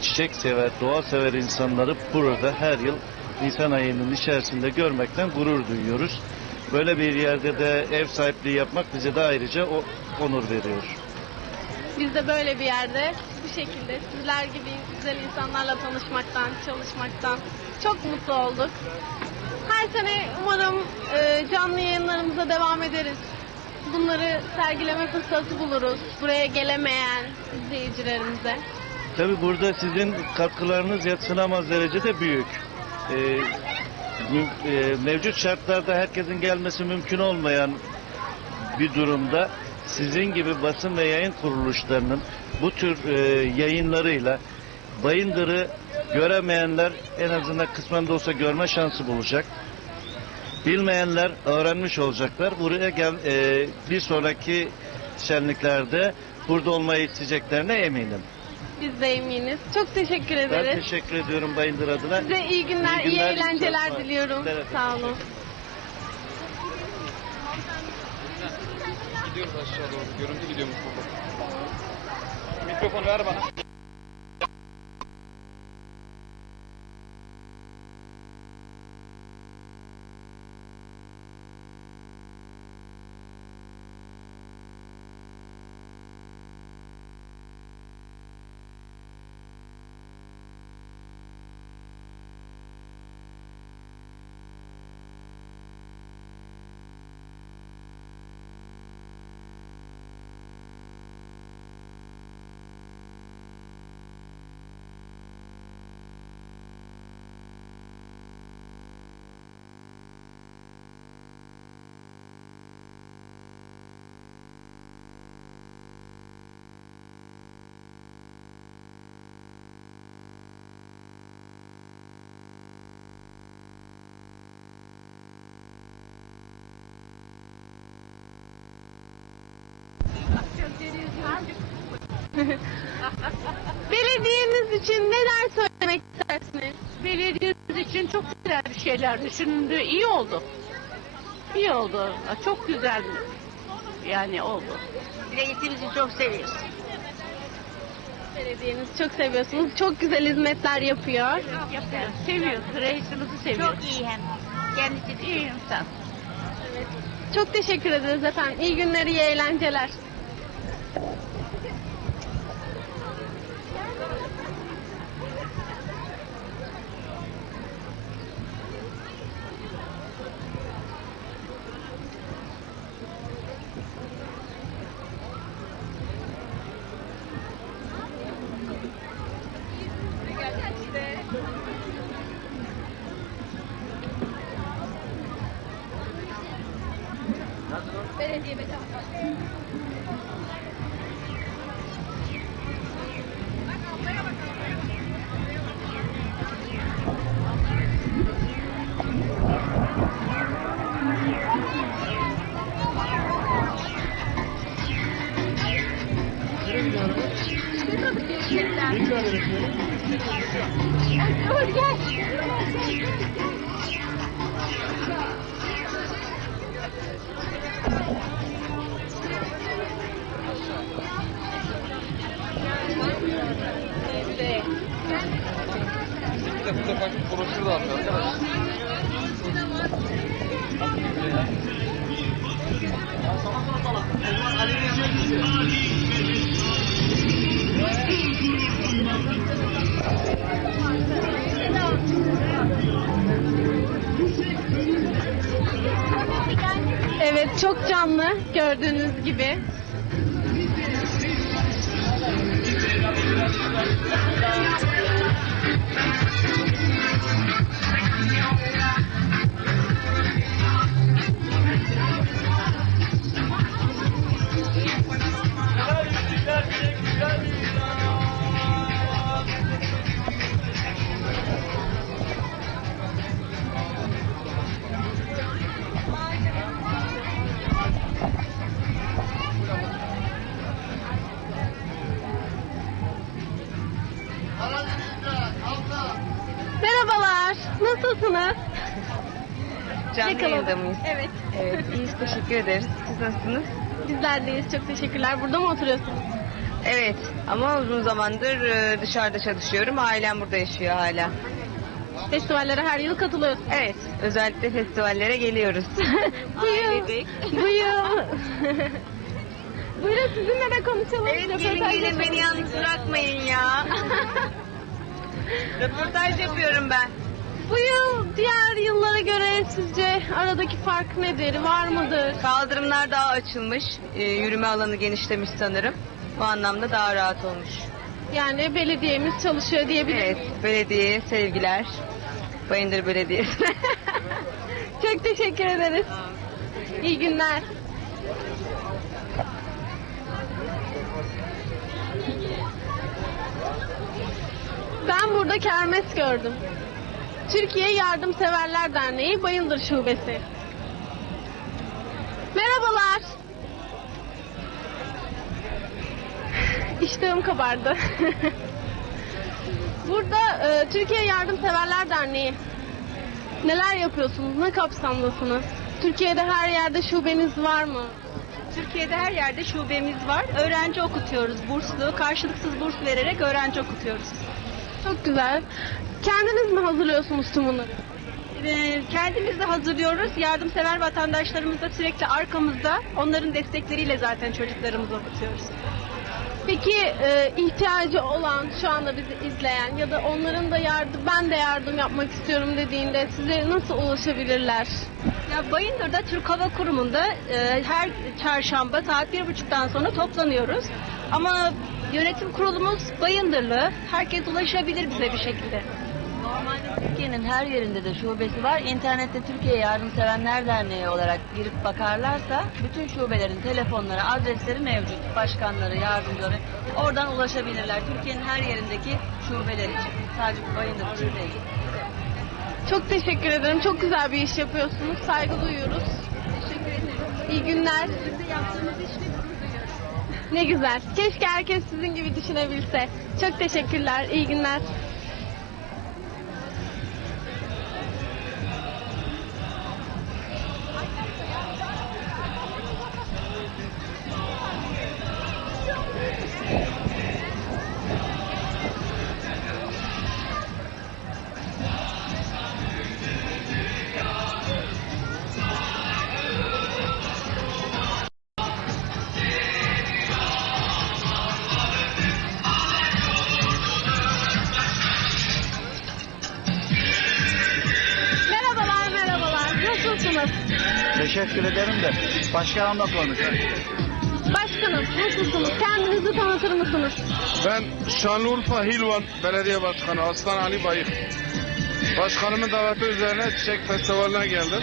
çiçek sever, doğa sever insanları burada her yıl Nisan ayının içerisinde görmekten gurur duyuyoruz. Böyle bir yerde de ev sahipliği yapmak bize de ayrıca o onur veriyor. Biz de böyle bir yerde bu şekilde sizler gibi güzel insanlarla tanışmaktan, çalışmaktan çok mutlu olduk. Her sene umarım e, canlı yayınlarımıza devam ederiz. Bunları sergileme fırsatı buluruz. Buraya gelemeyen izleyicilerimize. Tabi burada sizin katkılarınız yatsınamaz derecede büyük. Mü- e, mevcut şartlarda herkesin gelmesi mümkün olmayan bir durumda sizin gibi basın ve yayın kuruluşlarının bu tür e, yayınlarıyla Bayındır'ı göremeyenler en azından kısmen de olsa görme şansı bulacak. Bilmeyenler öğrenmiş olacaklar. Buraya gel, e, bir sonraki şenliklerde burada olmayı isteyeceklerine eminim. Biz de eminiz. Çok teşekkür Ben ederiz. teşekkür ediyorum Bayındır adına. Size iyi günler, İyi iyi, günler, eğlenceler sağ olun. diliyorum. Sizlere de Sağ olun. Gidiyoruz aşağı doğru. Görüntü gidiyormuş burada. Mikrofonu ver bana. Belediyemiz için neler söylemek istersiniz? Belediyemiz için çok güzel bir şeyler düşündü. İyi oldu. İyi oldu. Çok güzel yani oldu. Reisimizi çok seviyoruz. Belediyenizi çok seviyorsunuz. Çok güzel hizmetler yapıyor. Yapıyoruz. Seviyoruz. Reisimizi seviyoruz. Çok iyi hem. Kendisi de iyi insan. Çok teşekkür ederiz efendim. İyi günler, iyi eğlenceler. Bir çok canlı gördüğünüz gibi. Nasılsınız? Canlı Yakaladım. yayında mıyız? Evet, Evet, iyiyiz. Teşekkür ederiz. Siz nasılsınız? bizler deyiz. Çok teşekkürler. Burada mı oturuyorsunuz? Evet ama uzun zamandır e, dışarıda çalışıyorum. Ailem burada yaşıyor hala. Festivallere her yıl katılıyorsun. Evet özellikle festivallere geliyoruz. Bu yıl, Ailecek. bu yıl. Buyurun sizinle de konuşalım. Evet gelin gelin beni yalnız bırakmayın ya. Röportaj yapıyorum ben. Bu yıl diğer yıllara göre sizce aradaki fark nedir? Var mıdır? Kaldırımlar daha açılmış. e, yürüme alanı genişlemiş sanırım. Bu anlamda daha rahat olmuş. Yani belediyemiz çalışıyor diyebiliriz. Evet belediyeye sevgiler. Bayındır Belediyesi. Çok teşekkür ederiz. İyi günler. Ben burada kermes gördüm. Türkiye Yardımseverler Derneği Bayındır Şubesi. Merhabalar. İştahım kabardı. Burada e, Türkiye Yardımseverler Derneği Neler yapıyorsunuz? Ne kapsamdasınız? Türkiye'de her yerde şubeniz var mı? Türkiye'de her yerde şubemiz var. Öğrenci okutuyoruz burslu. Karşılıksız burs vererek öğrenci okutuyoruz. Çok güzel. Kendiniz mi hazırlıyorsunuz tüm bunları? Ee, kendimiz de hazırlıyoruz. Yardımsever vatandaşlarımız da sürekli arkamızda. Onların destekleriyle zaten çocuklarımızı okutuyoruz. Peki e, ihtiyacı olan şu anda bizi izleyen ya da onların da yardım ben de yardım yapmak istiyorum dediğinde size nasıl ulaşabilirler? Ya Bayındır'da Türk Hava Kurumu'nda e, her çarşamba saat bir buçuktan sonra toplanıyoruz. Ama yönetim kurulumuz Bayındırlı. Herkes ulaşabilir bize bir şekilde. Normalde Türkiye'nin her yerinde de şubesi var. İnternette Türkiye Yardımsevenler Derneği olarak girip bakarlarsa bütün şubelerin telefonları, adresleri mevcut. Başkanları, yardımcıları oradan ulaşabilirler. Türkiye'nin her yerindeki şubeler için. Sadece Bayındır için değil. Çok teşekkür ederim. Çok güzel bir iş yapıyorsunuz. Saygı duyuyoruz. Teşekkür ederim. İyi günler. Ne güzel. Keşke herkes sizin gibi düşünebilse. Çok teşekkürler. İyi günler. Nasılsınız? Teşekkür ederim de başkanımla konuşalım. Başkanım, nasılsınız? Kendinizi tanıtır mısınız? Ben Şanlıurfa Hilvan Belediye Başkanı Aslan Ali Bayık. Başkanımın daveti üzerine Çiçek Festivali'ne geldim.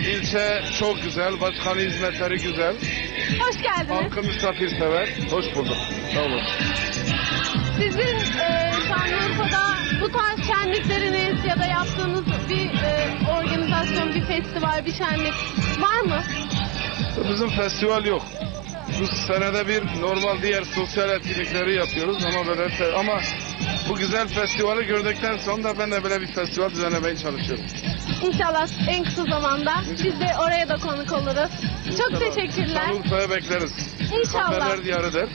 İlçe çok güzel, başkanı hizmetleri güzel. Hoş geldiniz. Halkı misafirsever. Hoş bulduk. Sağ olun. Sizin e, Şanlıurfa'da bu tarz şenlikleriniz ya da yaptığınız organizasyon, bir festival, bir şenlik var mı? Bizim festival yok. Biz senede bir normal diğer sosyal etkinlikleri yapıyoruz ama böyle ama bu güzel festivali gördükten sonra ben de böyle bir festival düzenlemeye çalışıyorum. İnşallah en kısa zamanda biz de oraya da konuk oluruz. Çok teşekkürler. Şanlıurfa'ya bekleriz. İnşallah. Haberler diyarıdır.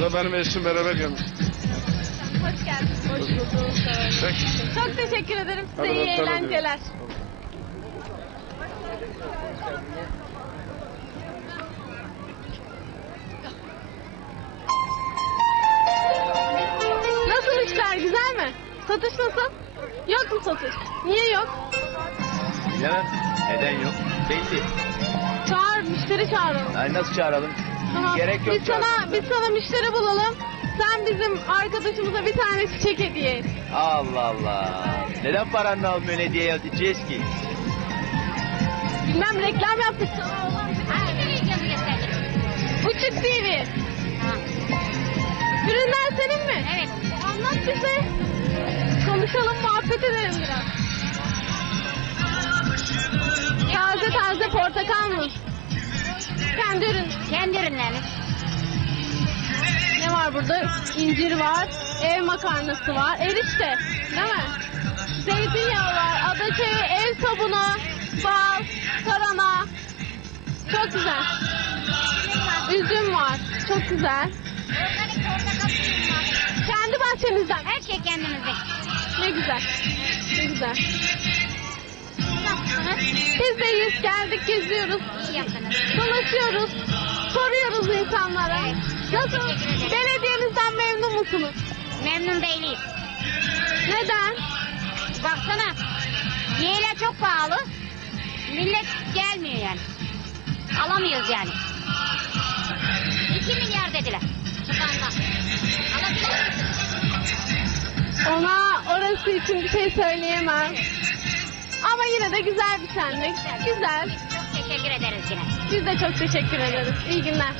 Ve benim eşim beraber gelmiş. Hoş geldiniz. Hoş bulduk. Çok teşekkür ederim. Size Hadi iyi eğlenceler. Nasıl işler? Güzel mi? Satış nasıl? Yok mu satış? Niye yok? Ya neden yok? Belli. Çağır, müşteri çağıralım. Ay nasıl çağıralım? Tamam. Gerek yok Biz sana, biz sana müşteri bulalım. Sen bizim arkadaşımıza bir tane çiçek hediye et. Allah Allah. Neden paranla almıyorsun hediye edeceğiz ki? Bilmem reklam yaptık. Buçuk TV. Ürünler senin mi? Evet. Anlat bize. Konuşalım, muhabbet edelim biraz. Taze taze portakal mı? Kendi ürün. Kendi ürünlerimiz. Ne var burada? İncir var, ev makarnası var, erişte, değil mi? Zeytinyağı var, adaçayı, ev sabunu, bal, tarhana. Çok güzel. Üzüm var, çok güzel. Kendi bahçenizden. Her şey kendimizde. Ne güzel. Ne güzel. Biz de yüz geldik, geziyoruz. Yaptınız. Dolaşıyoruz. Soruyoruz insanlara. Nasıl? Belediyenizden memnun musunuz? Memnun değiliz. Neden? Baksana. Yeğler çok pahalı. Millet gelmiyor yani. Alamıyoruz yani. 2 milyar dediler. Şu anda. Alabilir misiniz? Ona orası için bir şey söyleyemem. Ama yine de güzel bir şenlik. Güzel. Çok teşekkür ederiz yine. Biz de çok teşekkür ederiz. İyi günler.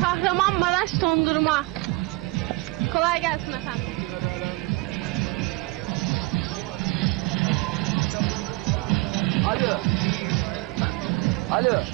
Kahramanmaraş dondurma. Kolay gelsin efendim. Alo. Alo.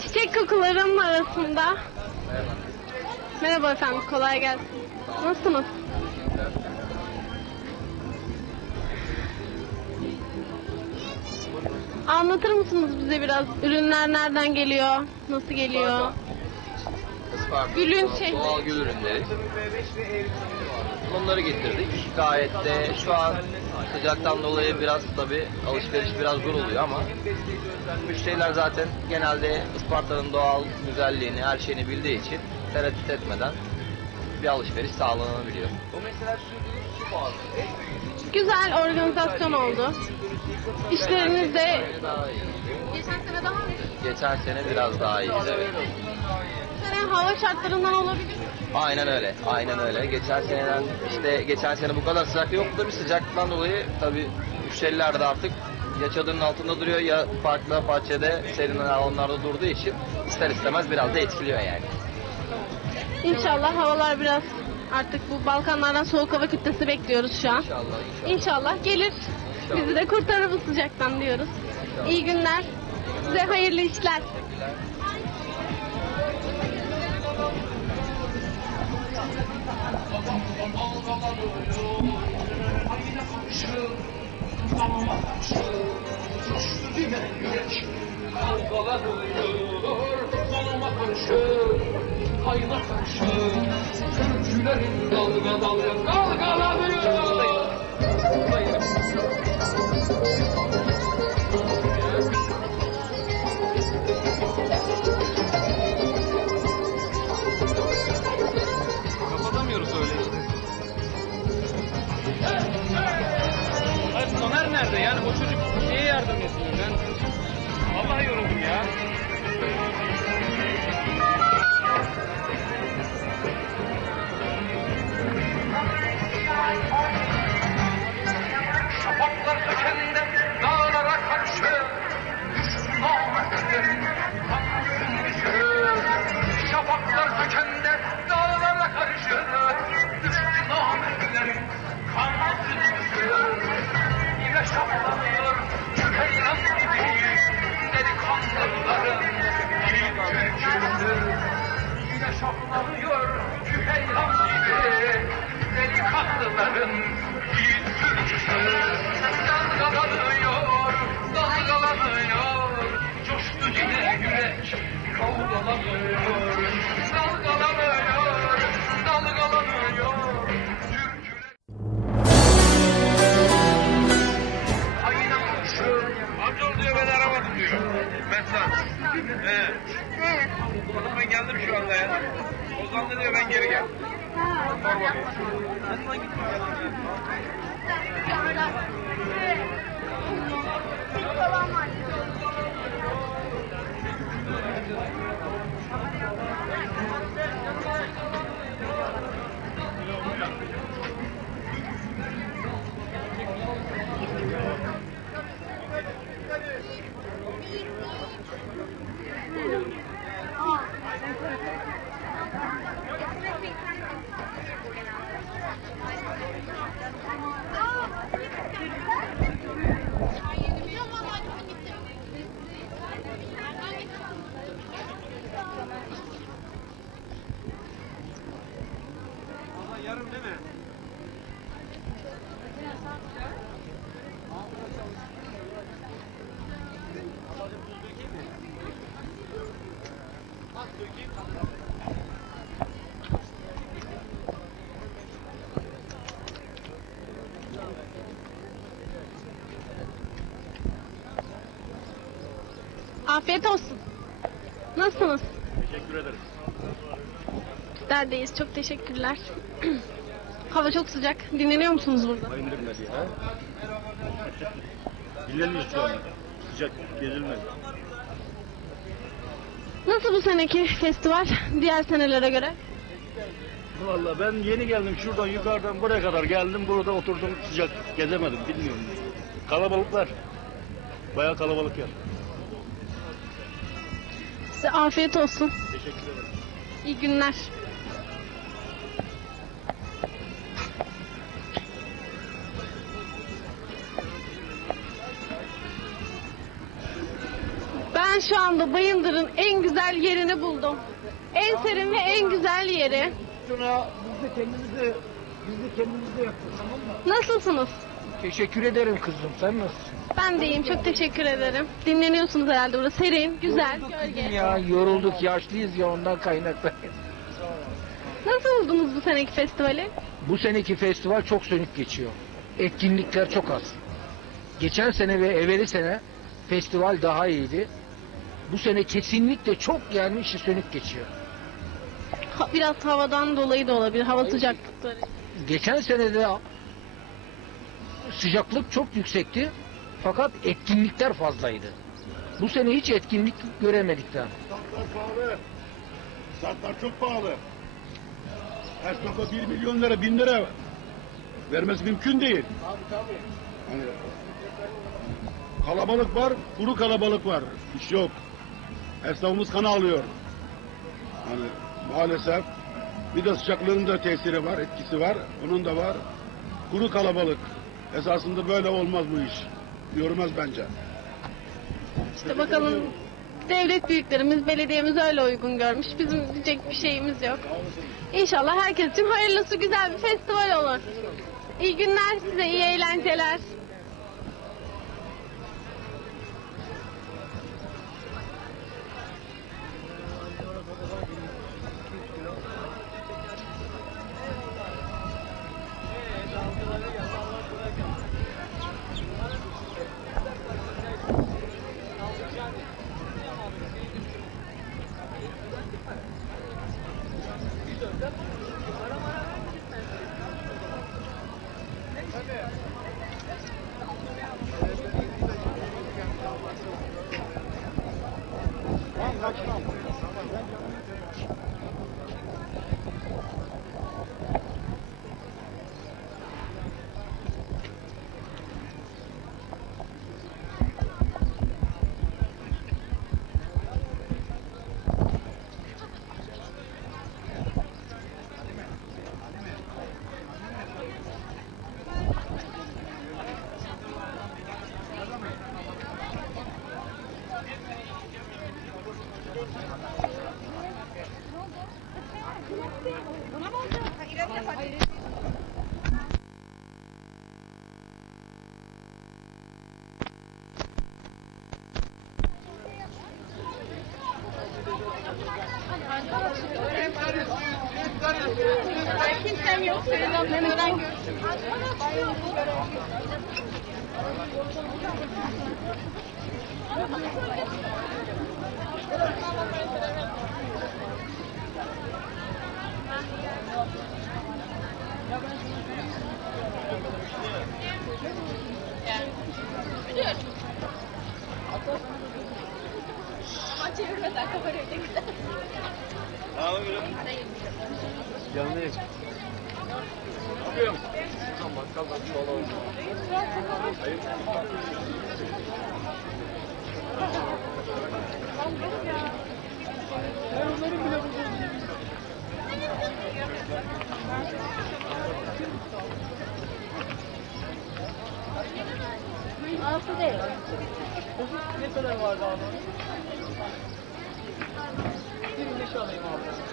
Çiçek kokularının arasında. Merhaba efendim, kolay gelsin. Nasılsınız? Anlatır mısınız bize biraz? Ürünler nereden geliyor? Nasıl geliyor? Gülün şey. Doğal gül ürünleri. Onları getirdik. Gayet de şu an sıcaktan dolayı biraz tabi alışveriş biraz zor oluyor ama müşteriler zaten genelde Isparta'nın doğal güzelliğini, her şeyini bildiği için tereddüt etmeden bir alışveriş sağlanabiliyor. Bu mesela şu pahalı. Güzel organizasyon oldu. İşleriniz de geçen sene daha mı? Geçen sene biraz daha iyiydi evet. Bu sene hava şartlarından olabilir? Aynen öyle, aynen öyle. Geçen seneden işte geçen sene bu kadar sıcak yoktu tabii sıcaklıktan dolayı tabii müşteriler de artık ya çadırın altında duruyor ya farklı bahçede serin alanlarda durduğu için ister istemez biraz da etkiliyor yani. İnşallah havalar biraz artık bu Balkanlardan soğuk hava kütlesi bekliyoruz şu an. İnşallah, inşallah. İnşallah gelir. Bizi de kurtarır bu sıcaktan diyoruz. İyi günler. Size hayırlı işler. Kapatamıyoruz öyle işte. Hayır Soner nerede? Yani bu çocuk şeye yardım etmiyor. Ben vallahi yoruldum ya. Afiyet olsun. Nasılsınız? Teşekkür ederiz. Bizlerdeyiz. Çok teşekkürler. Hava çok sıcak. Dinleniyor musunuz burada? Bayındırmedi ya. Dinleniyoruz şu anda. Sıcak gezilmedi. Nasıl bu seneki festival diğer senelere göre? Vallahi ben yeni geldim şuradan yukarıdan buraya kadar geldim burada oturdum sıcak gezemedim bilmiyorum. Kalabalıklar. Bayağı kalabalık yer. Size afiyet olsun. Teşekkür ederim. İyi günler. Ben şu anda Bayındır'ın en güzel yerini buldum. En serin ve en güzel yeri. Şuna biz de kendimizi biz de kendimizi yaptık tamam mı? Nasılsınız? Teşekkür ederim kızım. Sen nasılsın? Ben de iyiyim. Çok teşekkür ederim. Dinleniyorsunuz herhalde burada. Serin, güzel, gölge. Ya yorulduk, yaşlıyız ya ondan kaynaklı. Nasıl buldunuz bu seneki festivali? Bu seneki festival çok sönük geçiyor. Etkinlikler çok az. Geçen sene ve evveli sene festival daha iyiydi. Bu sene kesinlikle çok yani işi sönük geçiyor. Ha- Biraz havadan dolayı da olabilir. Hava sıcaklıkları. Geçen sene de sıcaklık çok yüksekti. Fakat etkinlikler fazlaydı. Bu sene hiç etkinlik göremedik daha. Satlar pahalı. Satlar çok pahalı. Esnafa 1 milyon lira, 1000 lira vermesi mümkün değil. Hani kalabalık var, kuru kalabalık var. İş yok. Esnafımız kan alıyor. Hani maalesef bir de sıcaklığın da tesiri var, etkisi var. Onun da var. Kuru kalabalık. Esasında böyle olmaz bu iş. Yormaz bence. İşte bakalım devlet büyüklerimiz, belediyemiz öyle uygun görmüş. Bizim diyecek bir şeyimiz yok. İnşallah herkes için hayırlısı güzel bir festival olur. İyi günler size, iyi eğlenceler. Ben kapanıyorum. Altı değil. Ne kadar vardı abi? Inshallah,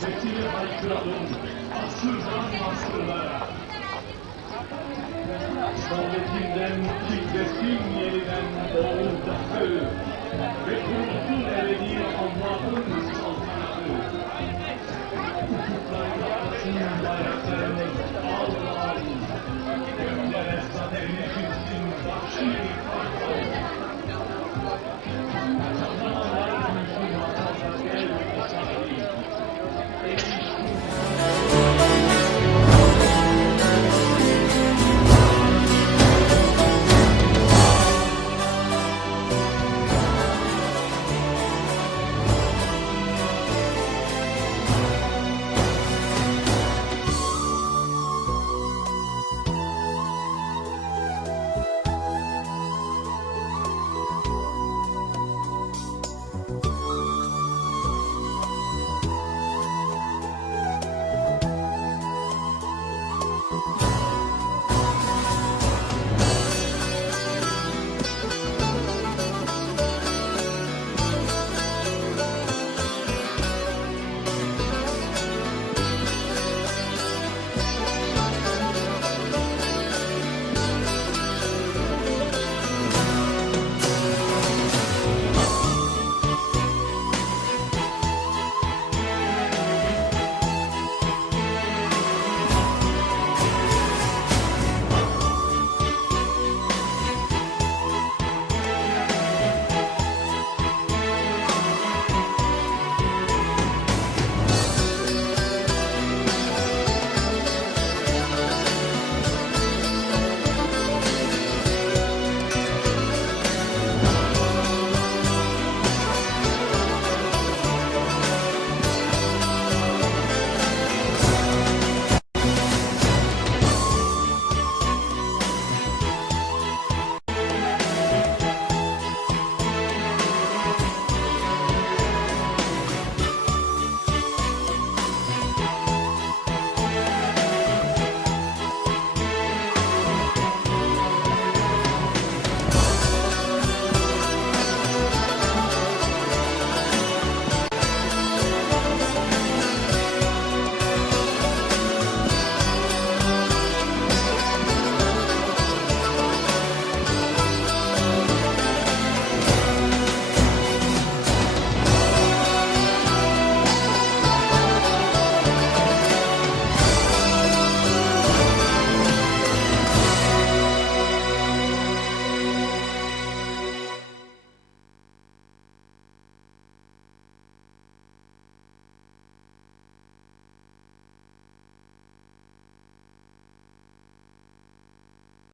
Sesini haykıralım, asırdan asırlara. Salletinden kitlesin yeniden oğul dahil ve kurtulsun ebedi Allah'ın saltanatı. Ufuklarda asın bayraklarımız al al. Göklere çizsin vahşi bir farklı. Sana